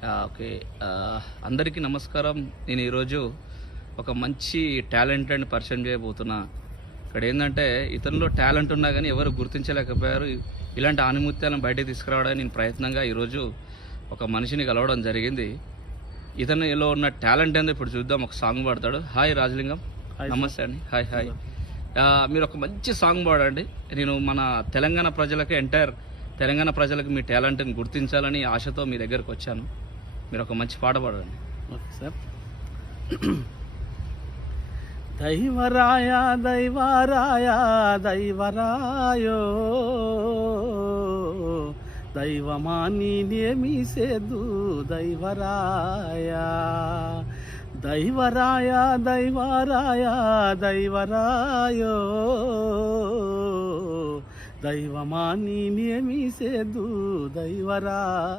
Okay. అందరికీ నమస్కారం. నేను ఈరోజు ఒక మంచి టాలెంటెడ్‌ని పరిచయం చేయబోతున్నా. ఇక్కడేందంటే ఇతనిలో టాలెంట్ ఉన్నా గానీ ఎవరు గుర్తించలేకపోయారు. ఇలాంటి ఆణిముత్యాలను బయటకి తీసుకురావడానికి నేను ప్రయత్నంగా ఈరోజు ఒక మనిషిని కలవడం జరిగింది. ఇతనిలో ఉన్న టాలెంట్ ఏందో ఇప్పుడు చూద్దాం. ఒక సాంగ్ పాడతాడు. హాయ్ రాజలింగం. Hi sir. నమస్తే అండి. Hi hi. మీరు ఒక మంచి సాంగ్ పాడండి. నేను మన తెలంగాణ ప్రజలకి తెలంగాణ ప్రజలకు మీ టాలెంట్‌ని గుర్తించాలని ఆశతో మీ దగ్గరకు వచ్చాను. మీరు ఒక మంచి పాట పాడండి. Okay sir. దైవరాయ దైవరాయ దైవరాయో దైవమాని నేమిసేదు దైవరాయ దైవరాయ దైవరాయ దైవరాయో దైవమాని నేమిసేదు దైవరా